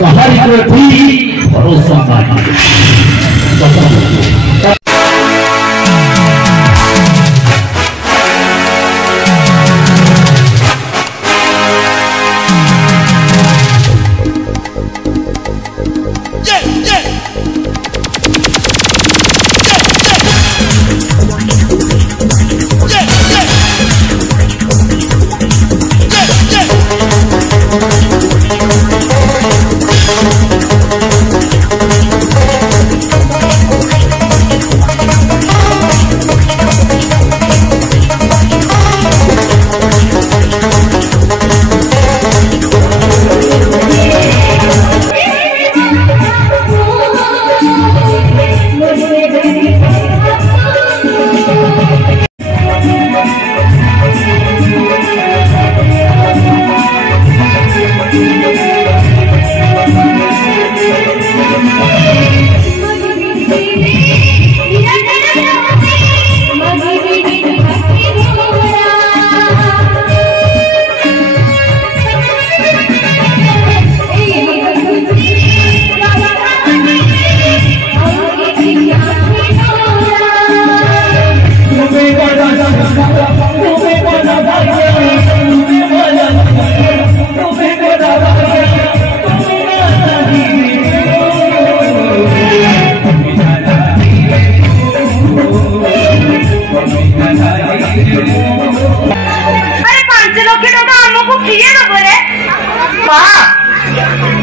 कहानी को भी भरोसा नहीं।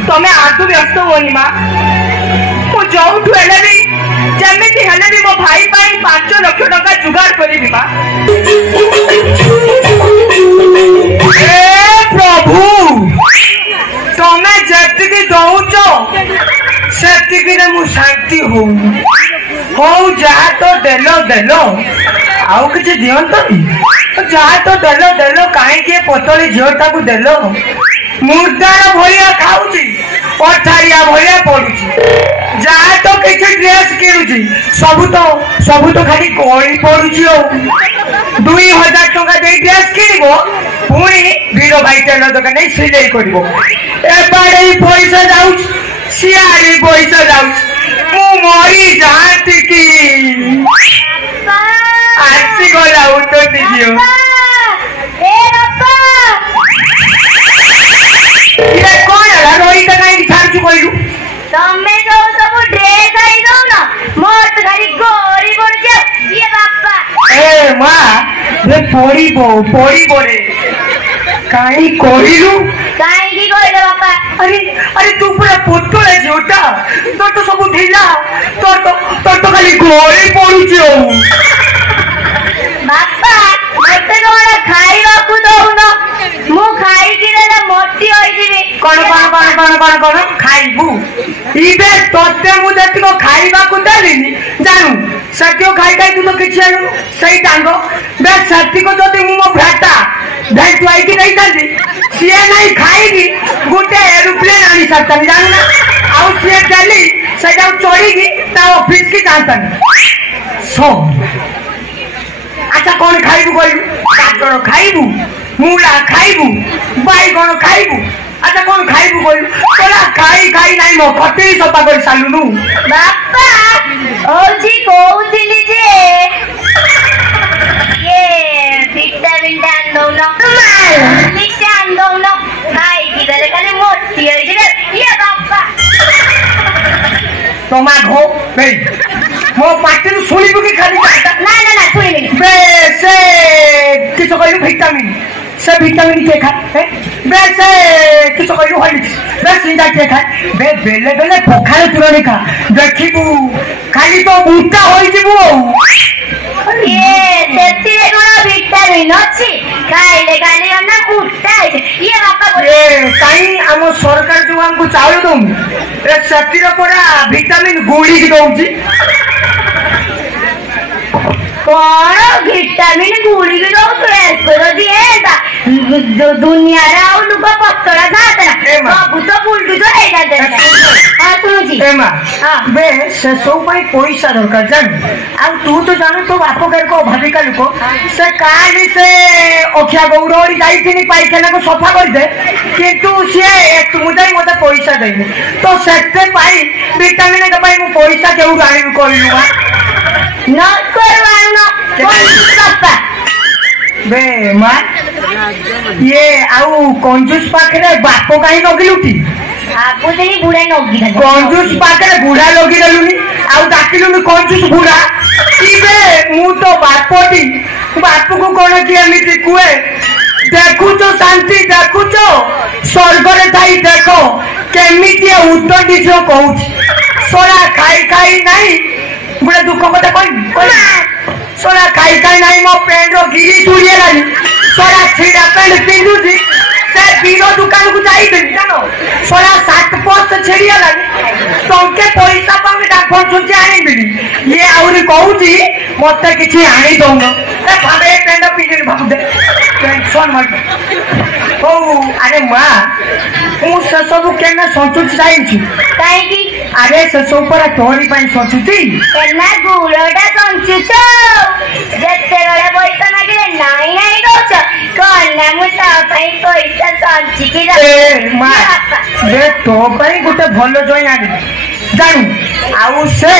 तमें आगु व्यस्त होनी माँ मु जोठू हेले भी जमीती हेले भी मो भाई पाई 5 लाख टका जुगाड़ करी माँ। ए प्रभु तमें जतिकी दौच सेतिकी मु शांति हो जहा तो देलो देलो आउ किसी दियंतनी जहा तो देलो देलो कहीं पतली झीटा को देलो मुर्दार भलिया खाऊची पठारिया भलिया पड़ुची जहा तो किसी ड्रेस किणुची सबू तो खाली कली पड़ुची 2000 टका दे ड्रेस किणिबो पुणी वीर भाई टेलर दुकान सिलाई करिबो एबारे पैसा जाउछ सियारी पैसा जाउछ मु मरी जाती की आसी गला उतो दिजियो ए बापा ये कौन है रोई का नहीं छाड़चू कोइलु तमे जो सब ड्रेस आई दो ना मोट खाली गोरी बोल जे ये बापा ए मां रे पोड़ी बोले काई कोइलु काई की कोइले बापा अरे तू पूरा पोटो है जोटा तो सब ढीला तो खाली गोरी पड़ुची हो बापा मते कोन खाइबा को दउनो मु खाई कि ना मोटी होई जिबी कोन खाइबू इबे तोते मु जति को खाइबा को देलिनी जानू सत्यो खाई तू तो किछि आनु सही टांगो बे सत्य को जति मु मो भ्राता धै तुई कि नहीं जानी सिए नहीं खाईगी गुटे एरोप्लेन आनी सकता जानू ना आउ सिए चली सेटा चोरीगी ता ऑफिस की जानतन सो अच्छा कौन खाइबू कहलु काटण खाइबू मूला खाइबू बैगण खाइबू अच्छा कौन खाइबू कहलु तोला खाई नहीं मो खटे सफा कर सालुनु बापा ओजी कहउतिली जे ये विटामिन डान दउनो विटामिन दउनो खाई की गले खाली मोटी होई जे ये बापा तोमा घो बे मो पाटिन सुनिबु की खाली ना सुनिबि बे से किछो कहलु विटामिन से विटामिन के खा बे से किछो कहलु होई बे सिंदा के खा बे बेले पखाल तुरनी खा देखिबू खाली तो मुंटा होई जिबू ये सेती गुणा विटामिन अछि खाइले खाली ना मुंटा है ये बापा बोले काई हम सरकार जो हमको चावल दउ ए सेती रो पूरा विटामिन गोली की दउची कौन विटामिन गुड़ी की दो तो ऐसे दिए था दुनिया आउ लुक पतला था सब तो बुलटू तो नहीं जाते हां सुनुची एमा बे से सब भाई पैसा दरकार जान आ तू तो जानू तो बाप घर को भाविका लोक से काली से अखिया गौरवरी जाइथिनी पाइखाना को सफा कर दे किंतु से तू जाई मते पैसा देनी तो सेते पाई विटामिन के पाई मु पैसा केउ आइलु कहलु न करवानो कोन पापा बे मा ये आउ कंजूस पाखरे बाप काई नगिलुटी आपु देनी बुढ़ा नगी कंजूस पाखरे बुढ़ा लगी गलुनी आउ डाकिलुनी कंजूस बुढ़ा इबे मु तो बापटी बाप को कोन की एमिति कुए देखु तो शांति देखु तो स्वर्ग रे थाई देखो केमिति उत्तर दिजो कहूछ सोरा खाई खाई नहीं बुढ़ा दुख कथा कोई सोरा खाई खाई नहीं मो पेंट रो गिरी चुड़िए लानी सोरा छिड़ा पेंट पिंदुजी से बीरो दुकान को जाई दिन जानो सोरा 7 पोस्ट छेड़िया लानी तोके पैसा पामे डाफर छुची आनी बिली ये आउरी कहूची मते किछि आनी दोनो ए भाबे पेंट पिंदे भाबु दे टेंशन मत ओ अरे मां मु से सब केना संचुच जाईछु काई की अरे से सब पर तोरी पई संचुची एना गुड़ोटा संचुचो जत्ते बड़े पैसा मागिले नाई नाई कहछ कन्ना मु ता पई पैसा संचि की ए मां बे तो पई गुटे भलो जोई आनी जानू आउ से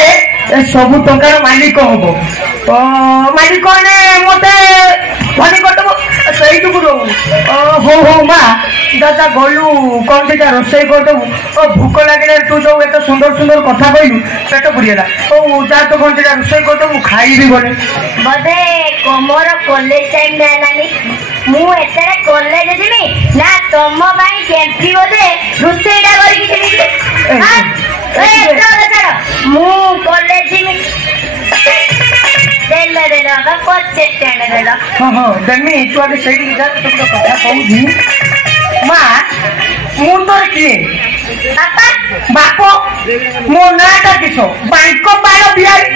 ए सब टंकार मालिक होबो ओ मालिक ने मते धनी करदबो सही टुकु दो हो मा दादा गलु कौन से रोसई करदबो ओ भूख लागिले तू जो एत सुंदर सुंदर कथा कहलु पेट पुरियला ओ जा तो कौन से रोसई करदबो खाई भी गले बदे कोमर कॉलेज टाइम नानी मु एतरे कॉलेज जिमी ना तम बाई केम्पी बदे रोसईडा करी कि जिमी हां ए चलो मु कॉलेज जिमी देला का पछे टेंड देला हां देमी तू आगे सही जा तो कथा कहू मां मु तोर किए पापा बापो मो नाटा किछो बैंक बारो बिहारी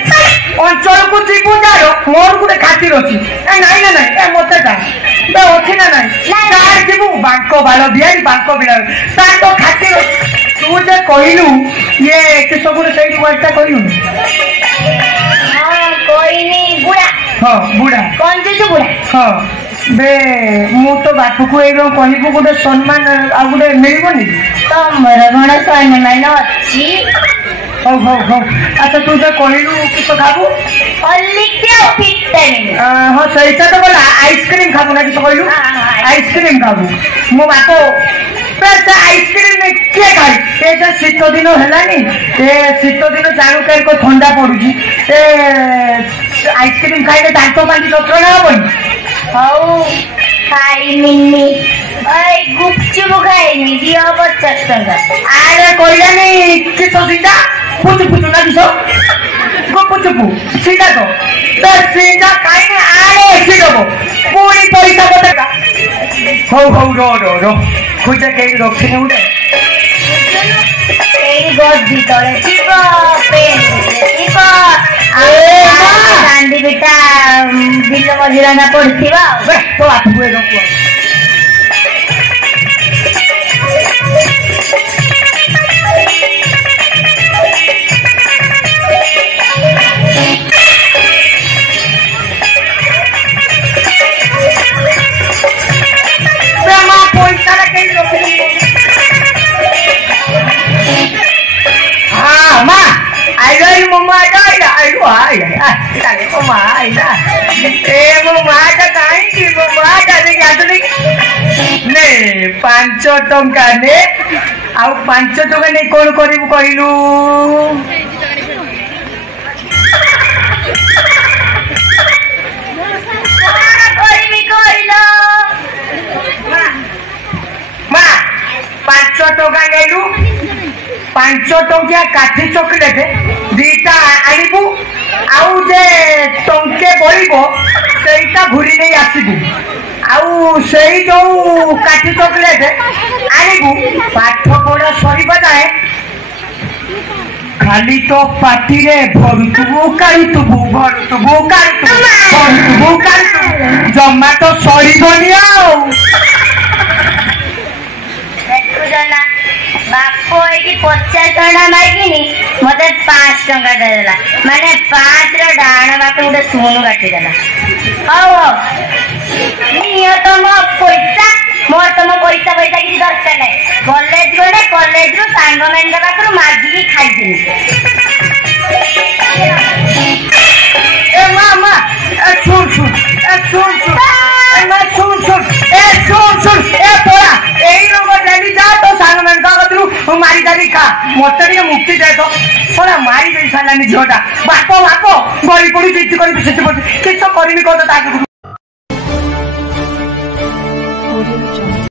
अंचल को जीवु जारो मोर गुटे खातिर अछि ए नाही नाही ए मते जा बे अछि ना नाही कार जीवु बैंक बारो बिहारी बैंक बिहारी तार तो खातिर तू जे कहिलु ये किछो गुटे सही वार्ता करियु हां कोई नहीं बुढ़ा हां बुढ़ा कौन से बुढ़ा हां बे मु तो बापू को एगो कहिबो गुटे सम्मान आ गुटे मिलबोनी तमर गण सम्मान अछि हो अच्छा तू जो कहलु कि तो खाबू लिखे पिटनी हां सहीटा तो बोला आइसक्रीम खाबू ना कि तो कहलु आइसक्रीम खाबू मो बापो पैसा आइसक्रीम में के खाई ए जे शीत दिन हेलानी ए शीत दिन जानू कर को ठंडा पडुची ए आइसक्रीम खाइले दांत पानी जत्रा ना होबनी हाउ खाई मिनी ओए गुपचुप खाइनी दियो 50 टका आरे कोइला नहीं किसो सीधा पुचु पुचु ना किसो गो पुचु सीधा तो सीधा खाइने आरे सीधो पूरी पैसा बता हो रो खुजे के रखने उडे एई गद्दी तळे जीव पेन जीव गांधी बेटा बिल मजुरा ना पड़थिबा तो आपको रखो पांच टंका ने आउ 5 टंका नहीं कौन करू कहलु माँ 5 टंका नेलु 5 टंकिया काठी चॉकलेट दीटा आनिबु आउ जे टंके बळिबो सेटा घुरी नहीं आसीबु आउ सेई जो काठी चॉकलेट आनिबु पाठ पढ़ा सरीबा जाए खाली तो पार्टी रे भरुतुबु कारुतुबु भरुतुबु कारुतुबु भरुतुबु कारुतुबु जम्मा तो सरीबनी आउ देखुजना बापो एकी 50 टका मागिनी मते 5 टका देला माने 5 रे डाण बापे उडे सोनू काटी देला आओ नियो तो मो पैसा मोर तो मो पैसा पैसा की दरकार नै कॉलेज गने कॉलेज रु सांग मेन पाखरु मागी की खाइ दिनी ए मामा ए सुन सुन ए सुन सुन ए मा सुन सुन ए सुन सुन ए पोरा एई लोग रेडी जा तो सांग मेन का कतरु मारी दारी खा मोटे के मुक्ति दे तो पोरा मारी दे सालानी झोटा बापो बापो गरी पड़ी किछ करी किछ करिनी को तो ताके